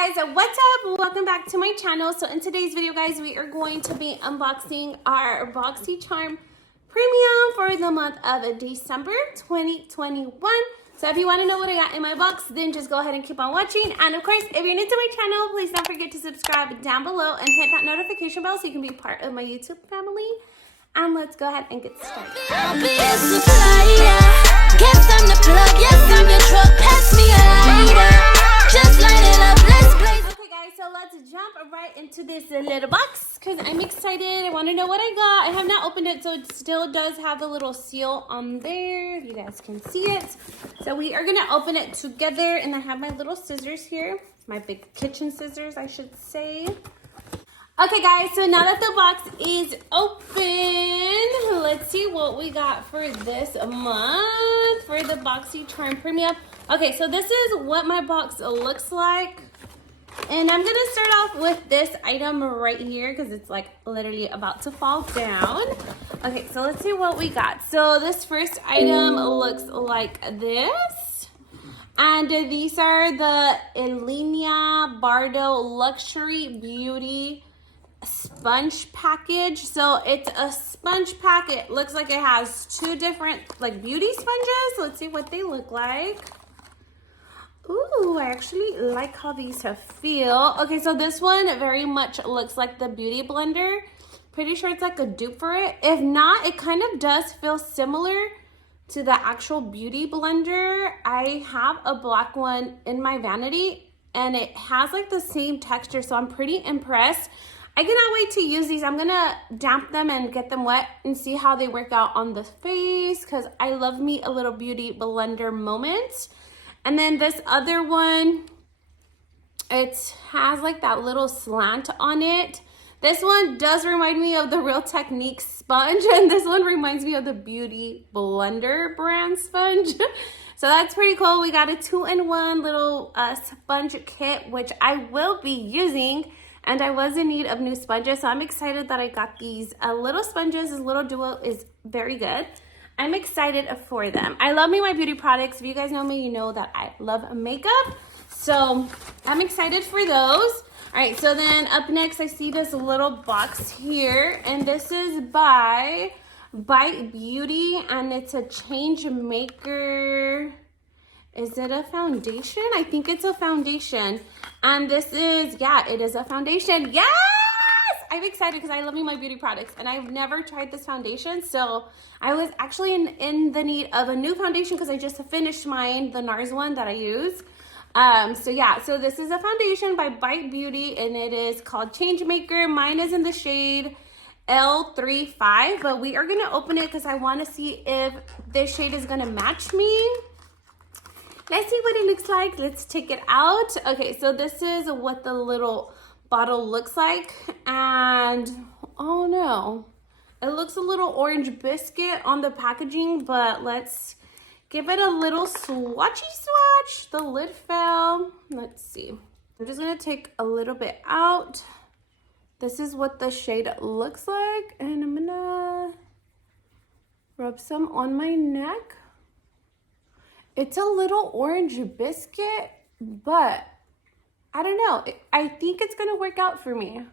Hey guys, what's up? Welcome back to my channel. So in today's video, guys, we are going to be unboxing our Boxycharm Premium for the month of December 2021. So if you want to know what I got in my box, then just go ahead and keep on watching. And of course, if you're new to my channel, please don't forget to subscribe down below and hit that notification bell so you can be part of my YouTube family. And let's go ahead and get started. Okay guys, so let's jump right into this little box because I'm excited. I want to know what I got. I have not opened it, so it still does have the little seal on there. You guys can see it. So we are going to open it together, and I have my little scissors here. My big kitchen scissors, I should say. Okay guys, so now that the box is open, let's see what we got for this month for the Boxycharm Premium. Okay, so this is what my box looks like. And I'm gonna start off with this item right here because it's like literally about to fall down. Okay, so let's see what we got. So this first item looks like this. And these are the Elaina Badro Luxury Beauty sponge package. So it's a sponge pack. It looks like it has two different like beauty sponges. Let's see what they look like. Ooh, I actually like how these feel. Okay, so this one very much looks like the beauty blender. Pretty sure it's like a dupe for it. If not, it kind of does feel similar to the actual beauty blender. I have a black one in my vanity and it has like the same texture, so I'm pretty impressed. I cannot wait to use these. I'm gonna damp them and get them wet and see how they work out on the face because I love me a little beauty blender moment. And then this other one, it has like that little slant on it. This one does remind me of the Real Technique sponge, and this one reminds me of the Beauty Blender brand sponge. So that's pretty cool. We got a 2-in-1 little sponge kit, which I will be using. And I was in need of new sponges, so I'm excited that I got these little sponges. This little duo is very good. I'm excited for them. I love me my beauty products. If you guys know me, you know that I love makeup. So I'm excited for those. All right, so then up next, I see this little box here. And this is by Bite Beauty, and it's a change maker. Is it a foundation? I think it's a foundation. And this is, yeah, it is a foundation. Yes! I'm excited because I love me my beauty products and I've never tried this foundation. So I was actually in the need of a new foundation because I just finished mine, the NARS one that I use. So yeah, so this is a foundation by Bite Beauty and it is called Change Maker. Mine is in the shade L35, but we are going to open it because I want to see if this shade is going to match me. Let's see what it looks like. Let's take it out. Okay, so this is what the little bottle looks like. And oh no, it looks a little orange biscuit on the packaging, but let's give it a little swatchy swatch. The lid fell. Let's see. I'm just gonna take a little bit out. This is what the shade looks like. And I'm gonna rub some on my neck. It's a little orange biscuit, but I don't know. I think it's going to work out for me.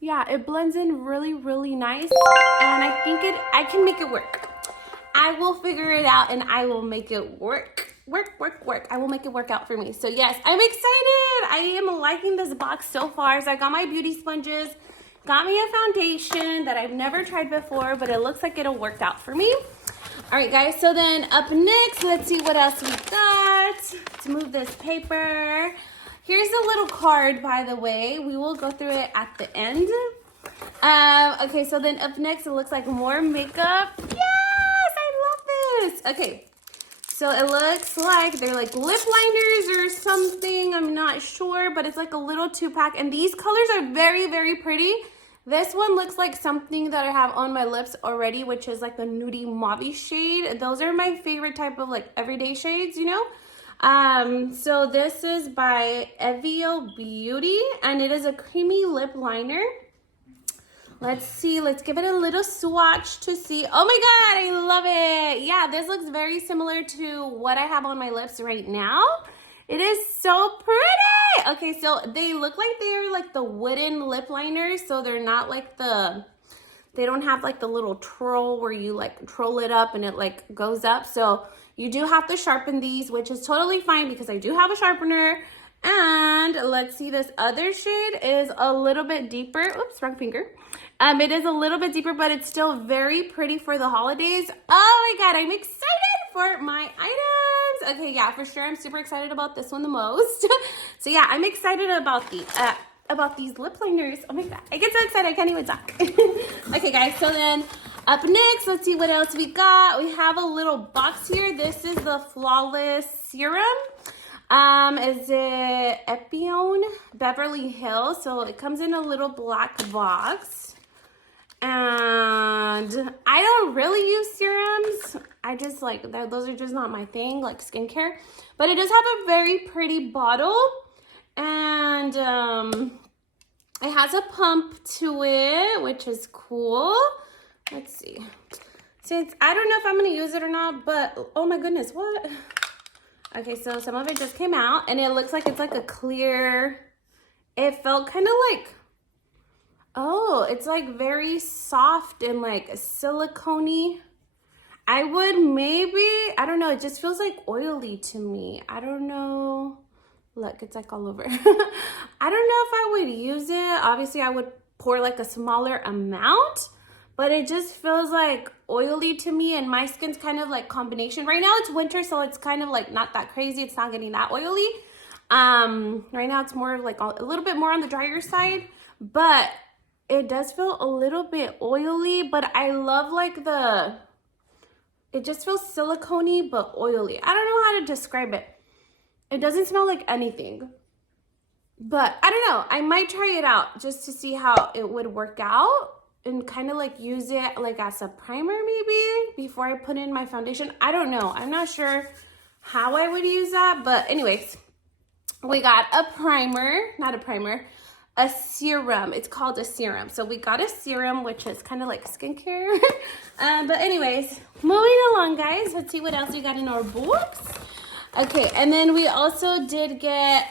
Yeah, it blends in really, really nice. And I think I can make it work. I will figure it out and I will make it work. Work. I will make it work out for me. So yes, I'm excited. I am liking this box so far. So I got my beauty sponges, got me a foundation that I've never tried before, but it looks like it'll work out for me. All right, guys, so then up next, let's see what else we got. Let's move this paper. Here's a little card, by the way. We will go through it at the end. Okay, so then up next, it looks like more makeup. Yes, I love this. Okay, so it looks like they're like lip liners or something. I'm not sure, but it's like a little 2-pack. And these colors are very, very pretty. This one looks like something that I have on my lips already, which is like a nudie mauve shade. Those are my favorite type of like everyday shades, you know? So this is by Evio Beauty and it is a creamy lip liner. Let's see, let's give it a little swatch to see. Oh my God, I love it. Yeah, this looks very similar to what I have on my lips right now. It is so pretty. it. Okay, so they look like they're like the wooden lip liners. So they're not like they don't have like the little twirl where you like twirl it up and it like goes up. So you do have to sharpen these, which is totally fine because I do have a sharpener. And let's see, this other shade is a little bit deeper. Oops, wrong finger. It is a little bit deeper, but it's still very pretty for the holidays. Oh my God, I'm excited for my items. Okay, yeah, for sure. I'm super excited about this one the most. So yeah, I'm excited about these lip liners. Oh my God, I get so excited, I can't even talk. Okay guys, so then up next, let's see what else we got. We have a little box here. This is the Flawless Serum. Is it Epione Beverly Hills? So it comes in a little black box. And I don't really use serums. I just like, those are just not my thing, like skincare. But it does have a very pretty bottle. And it has a pump to it, which is cool. Let's see. Since I don't know if I'm going to use it or not, but oh my goodness, what? Okay, so some of it just came out and it looks like it's like a clear, it felt kind of like, oh, it's like very soft and like silicone-y. I would maybe, I don't know, it just feels like oily to me. I don't know. Look, it's like all over. I don't know if I would use it. Obviously, I would pour like a smaller amount, but it just feels like oily to me, and my skin's kind of like combination. Right now it's winter, so it's kind of like not that crazy. It's not getting that oily. Right now it's more like a little bit more on the drier side, but it does feel a little bit oily, but I love like it just feels silicone-y but oily. I don't know how to describe it. It doesn't smell like anything, but I don't know. I might try it out just to see how it would work out and kind of like use it like as a primer maybe before I put in my foundation. I don't know. I'm not sure how I would use that, but anyways, we got a primer, not a primer, a serum. It's called a serum. So we got a serum, which is kind of like skincare. But anyways, moving along, guys. Let's see what else we got in our box. Okay, and then we also did get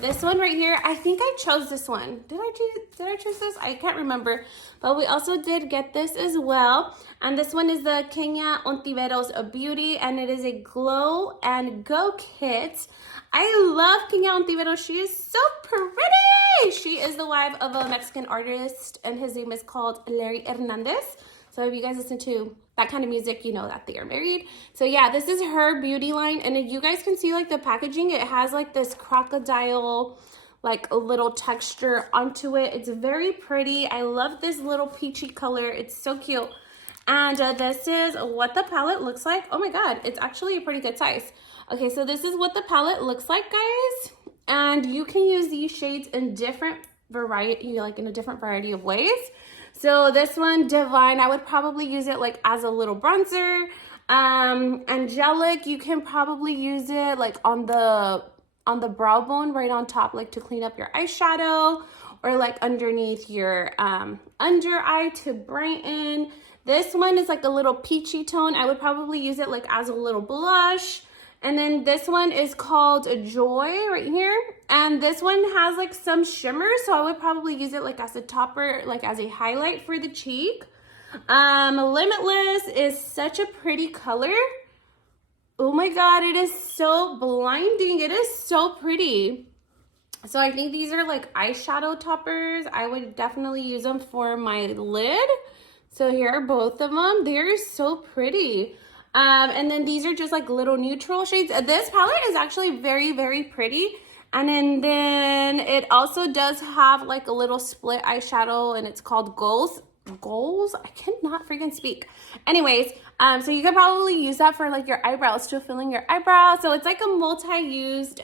this one right here. I think I chose this one. Did I choose this? I can't remember. But we also did get this as well. And this one is the Kenia Ontiveros Beauty, and it is a Glow and Go kit. I love Kenia Ontiveros. She is so pretty. She is the wife of a Mexican artist, and his name is called Larry Hernandez. So if you guys listen to that kind of music, you know that they are married. So yeah, this is her beauty line. And if you guys can see like the packaging, it has like this crocodile, like a little texture onto it. It's very pretty. I love this little peachy color. It's so cute. And this is what the palette looks like. Oh my God, it's actually a pretty good size. Okay, so this is what the palette looks like, guys. And you can use these shades in different variety, like in a different variety of ways. So this one, Divine, I would probably use it like as a little bronzer. Angelic, you can probably use it like on the brow bone right on top, like to clean up your eyeshadow, or like underneath your under eye to brighten. This one is like a little peachy tone. I would probably use it like as a little blush. And then this one is called Joy right here. And this one has like some shimmer. So I would probably use it like as a topper, like as a highlight for the cheek. Limitless is such a pretty color. Oh my God, it is so blinding. It is so pretty. So I think these are like eyeshadow toppers. I would definitely use them for my lid. So here are both of them. They're so pretty. And then these are just like little neutral shades. This palette is actually very, very pretty. And then it also does have like a little split eyeshadow, and it's called Goals. I cannot freaking speak. Anyways, so you can probably use that for like your eyebrows, to fill in your eyebrows. So it's like a multi-used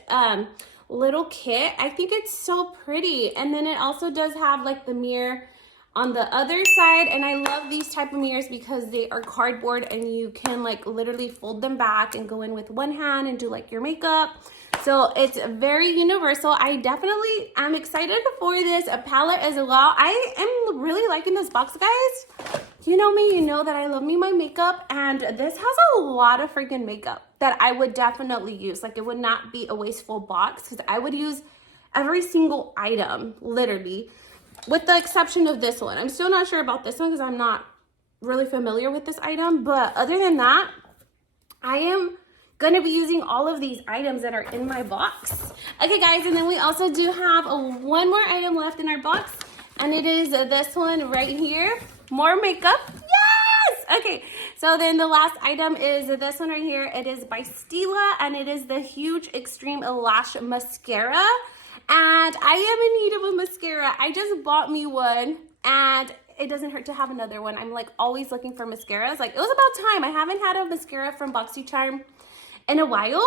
little kit. I think it's so pretty. And then it also does have like the mirror on the other side, and I love these type of mirrors because they are cardboard and you can like literally fold them back and go in with one hand and do like your makeup. So it's very universal. I definitely am excited for this palette as well. I am really liking this box, guys. You know me, you know that I love me my makeup, and this has a lot of freaking makeup that I would definitely use. Like, it would not be a wasteful box because I would use every single item, literally, with the exception of this one. I'm still not sure about this one because I'm not really familiar with this item, but other than that, I am gonna be using all of these items that are in my box. Okay guys, and then we also do have one more item left in our box, and it is this one right here, more makeup. Yes! Okay, so then the last item is this one right here. It is by Stila, and it is the Huge Extreme Lash Mascara, and I am in need of a mascara. I just bought me one, and it doesn't hurt to have another one. I'm like always looking for mascaras. Like, it was about time. I haven't had a mascara from Boxycharm in a while,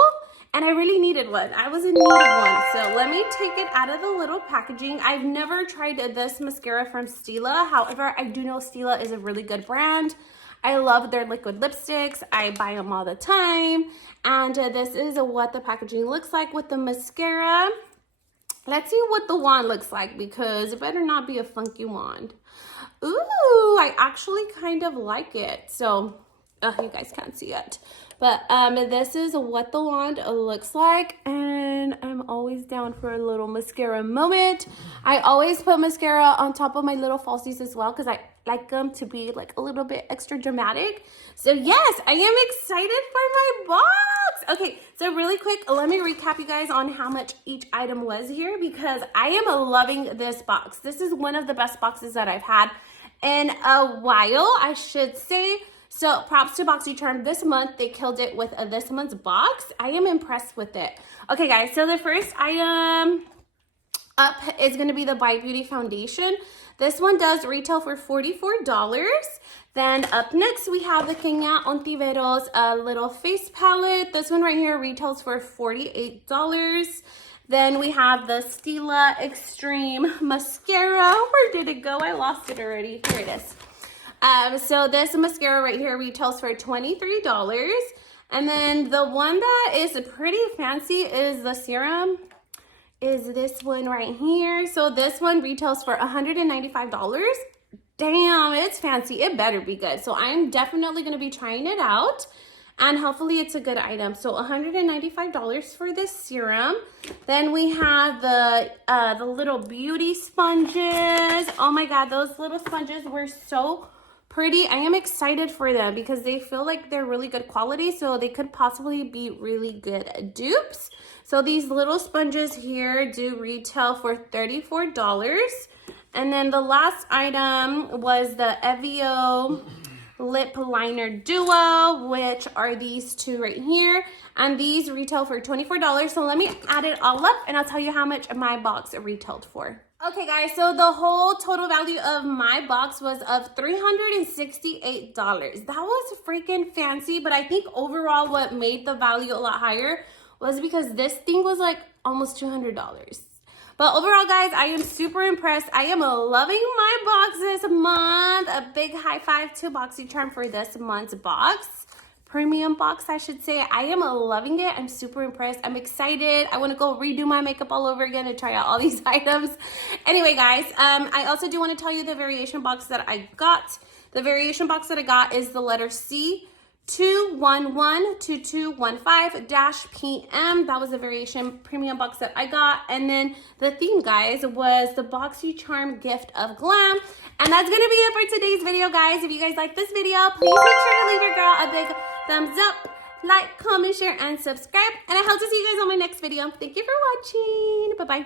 and I really needed one. I was in need of one. So let me take it out of the little packaging. I've never tried this mascara from Stila. However, I do know Stila is a really good brand. I love their liquid lipsticks. I buy them all the time. And this is what the packaging looks like with the mascara. Let's see what the wand looks like, because it better not be a funky wand. Ooh, I actually kind of like it. So, you guys can't see it. But this is what the wand looks like. And I'm always down for a little mascara moment. I always put mascara on top of my little falsies as well, because I like them to be like a little bit extra dramatic. So yes, I am excited for my box. Okay, so really quick, let me recap you guys on how much each item was here, because I am loving this box. This is one of the best boxes that I've had in a while, I should say. So props to Boxycharm. This month, they killed it with this month's box. I am impressed with it. Okay, guys, so the first item up is going to be the By Beauty Foundation. This one does retail for $44. Then up next, we have the Kenia Ontiveros little face palette. This one right here retails for $48. Then we have the Stila Extreme Mascara. Where did it go? I lost it already. Here it is. So this mascara right here retails for $23. And then the one that is pretty fancy is the serum. Is this one right here. So this one retails for $195. Damn, it's fancy. It better be good. So I'm definitely going to be trying it out, and hopefully it's a good item. So $195 for this serum. Then we have the little beauty sponges. Oh my God, those little sponges were so pretty. I am excited for them because they feel like they're really good quality, so they could possibly be really good dupes. So these little sponges here do retail for $34. And then the last item was the Evio lip liner duo, which are these two right here, and these retail for $24. So let me add it all up and I'll tell you how much my box retailed for. Okay guys, so the whole total value of my box was of $368. That was freaking fancy, but I think overall what made the value a lot higher was because this thing was like almost $200. But overall, guys, I am super impressed. I am loving my box this month. A big high five to Boxycharm for this month's box. Premium box, I should say. I am loving it. I'm super impressed. I'm excited. I want to go redo my makeup all over again and try out all these items. Anyway, guys, I also do want to tell you the variation box that I got. The variation box that I got is the letter C. 2112215-PM. That was a variation premium box that I got. And then the theme, guys, was the Boxycharm Gift of Glam. And that's gonna be it for today's video, guys. If you guys like this video, please make sure to leave your girl a big thumbs up, like, comment, share, and subscribe. And I hope to see you guys on my next video. Thank you for watching. Bye-bye.